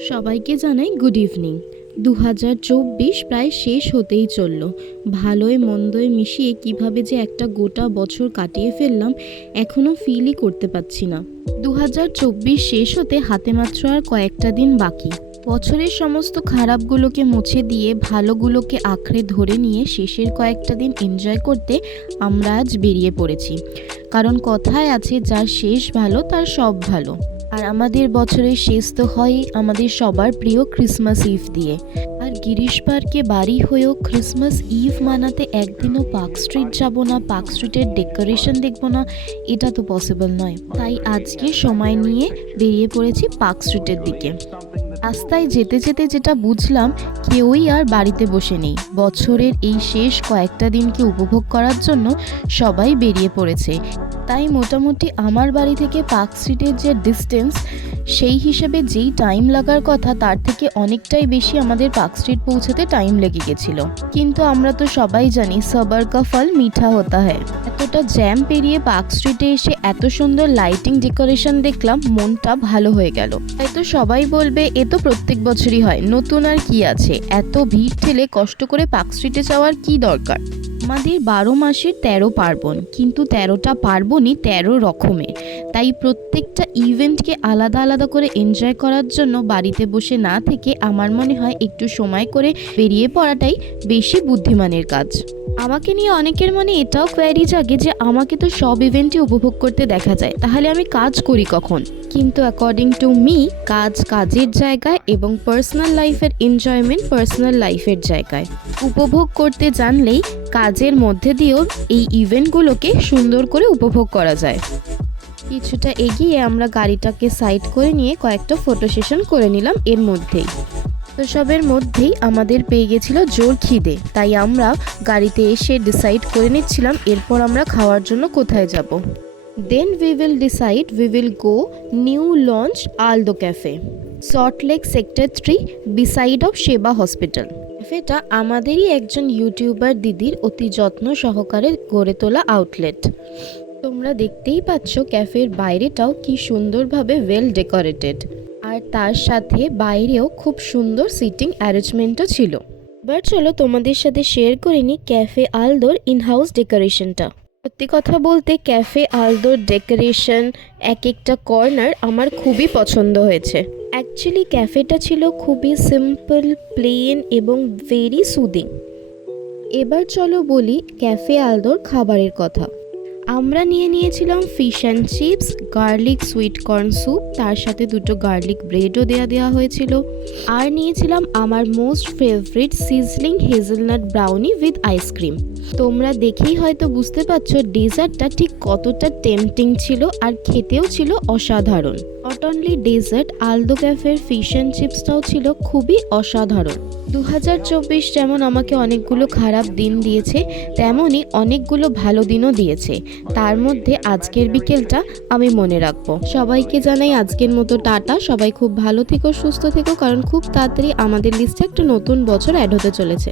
সবাইকে জানাই good evening. 2024 প্রায় শেষ হতেই চলল। ভালোয় মন্দয় মিশিয়ে কিভাবে যে একটা গোটা বছর কাটিয়ে ফেললাম এখনও ফিলই করতে পারছি না। 2024 শেষ হতে হাতে মাত্র আর কয়েকটা দিন বাকি। বছরের সমস্ত খারাপগুলোকে মুছে দিয়ে ভালোগুলোকে আঁকড়ে ধরে নিয়ে শেষের কয়েকটা দিন এনজয় করতে আমরা আজ বেরিয়ে পড়েছি। কারণ কথায় আছে, যার শেষ ভালো তার সব ভালো। আর আমাদের বছরের শেষ তো হয় আমাদের সবার প্রিয় ক্রিসমাস ইভ দিয়ে। আর গিরিশ পার্কে বাড়ি হয়েও ক্রিসমাস ইভ মানাতে একদিনও পার্ক স্ট্রিট যাব না, পার্ক স্ট্রিটের ডেকোরেশন দেখবো না, এটা তো পসিবল নয়। তাই আজকে সময় নিয়ে বেরিয়ে পড়েছি পার্ক স্ট্রিটের দিকে। রাস্তায় যেতে যেতে যেটা বুঝলাম, কেউই আর বাড়িতে বসে নেই। বছরের এই শেষ কয়েকটা দিনকে উপভোগ করার জন্য সবাই বেরিয়ে পড়েছে। তাই মোটামুটি আমার বাড়ি থেকে পার্ক স্ট্রিটের যে ডিস্টেন্স, সেই হিসেবে যেই টাইম লাগার কথা তার থেকে অনেকটাই বেশি আমাদের পার্ক স্ট্রিট পৌঁছাতে টাইম লেগে গেছিল। কিন্তু আমরা তো সবাই জানি সবার কা ফল মিঠা হতা হ্যায়। এতটা জ্যাম পেরিয়ে পার্ক স্ট্রিটে এসে এত সুন্দর লাইটিং ডেকোরেশন দেখলাম, মনটা ভালো হয়ে গেল। তাই তো সবাই বলবে এ তো প্রত্যেক বছরই হয়, নতুন আর কি আছে, এত ভিড় ঠেলে কষ্ট করে পার্ক স্ট্রিটে যাওয়ার কি দরকার। আমাদের 12 মাসের 13 পার্বণ, কিন্তু 13টা পার্বণই 13 রকমের। তাই প্রত্যেকটা ইভেন্টকে আলাদা আলাদা করে এনজয় করার জন্য বাড়িতে বসে না থেকে আমার মনে হয় একটু সময় করে বেরিয়ে পড়াটাই বেশি বুদ্ধিমানের কাজ। আমাকে নিয়ে অনেকের মনে এটাও কোয়ারি জাগে যে আমাকে তো সব ইভেন্টই উপভোগ করতে দেখা যায়, তাহলে আমি কাজ করি কখন? কিন্তু অ্যাকর্ডিং টু মি, কাজ কাজের জায়গায় এবং পার্সোনাল লাইফের এনজয়মেন্ট পার্সোনাল লাইফের জায়গায়। উপভোগ করতে জানলেই কাজের মধ্যে দিয়েও এই ইভেন্টগুলোকে সুন্দর করে উপভোগ করা যায়। কিছুটা এগিয়ে আমরা গাড়িটাকে সাইড করে নিয়ে কয়েকটা ফটো সেশন করে নিলাম এর মধ্যেই। তো সবের মধ্যেই আমাদের পেয়ে গেছিল জোর খিদে, তাই আমরা গাড়িতে এসে ডিসাইড করে নিচ্ছিলাম এরপর আমরা খাওয়ার জন্য কোথায় যাব। Then we will decide we will go new launch Aldo cafe, Salt Lake sector 3 beside of Seva hospital. ক্যাফেটা আমাদেরই একজন ইউটিউবার দিদির অতি যত্ন সহকারে গড়ে তোলা আউটলেট। তোমরা দেখতেই পাচ্ছ ক্যাফের বাইরেটাও কি সুন্দরভাবে ওয়েল ডেকোরেটেড, আর তার সাথে বাইরেও খুব সুন্দর সিটিং অ্যারেঞ্জমেন্টও ছিল। এবার চলো তোমাদের সাথে শেয়ার করে নিই ক্যাফে আলদোর ইনহাউস ডেকোরেশনটা। সত্যি কথা বলতে ক্যাফে আলদোর ডেকোরেশন এক একটা কর্নার আমার খুবই পছন্দ হয়েছে। অ্যাকচুয়ালি ক্যাফেটা ছিল খুবই সিম্পল, প্লেন এবং ভেরি সুদিং। এবার চলো বলি ক্যাফে আলদোর খাবারের কথা। আমরা নিয়েছিলাম fish and chips, garlic sweet corn soup, তার সাথে দুটো গার্লিক ব্রেডও দেওয়া হয়েছিল। আর নিয়েছিলাম আমার most favourite sizzling hazelnut brownie with ice cream. তোমরা দেখেই হয়তো বুঝতে পারছো ডেজার্টটা ঠিক কতটা টেম্পটিং ছিল, আর খেতেও ছিল অসাধারণ। নট অনলি ডেজার্ট, আলদো ক্যাফের ফিশ অ্যান্ড চিপসটাও ছিল খুবই অসাধারণ। 2024 যেমন আমাকে অনেকগুলো খারাপ দিন দিয়েছে, তেমনই অনেকগুলো ভালো দিনও দিয়েছে। তার মধ্যে আজকের বিকেলটা আমি মনে রাখবো। সবাইকে জানাই আজকের মতো টাটা। সবাই খুব ভালো থেকো, সুস্থ থেকো, কারণ খুব তাড়াতাড়ি আমাদের লিস্টে একটা নতুন বছর অ্যাড হতে চলেছে।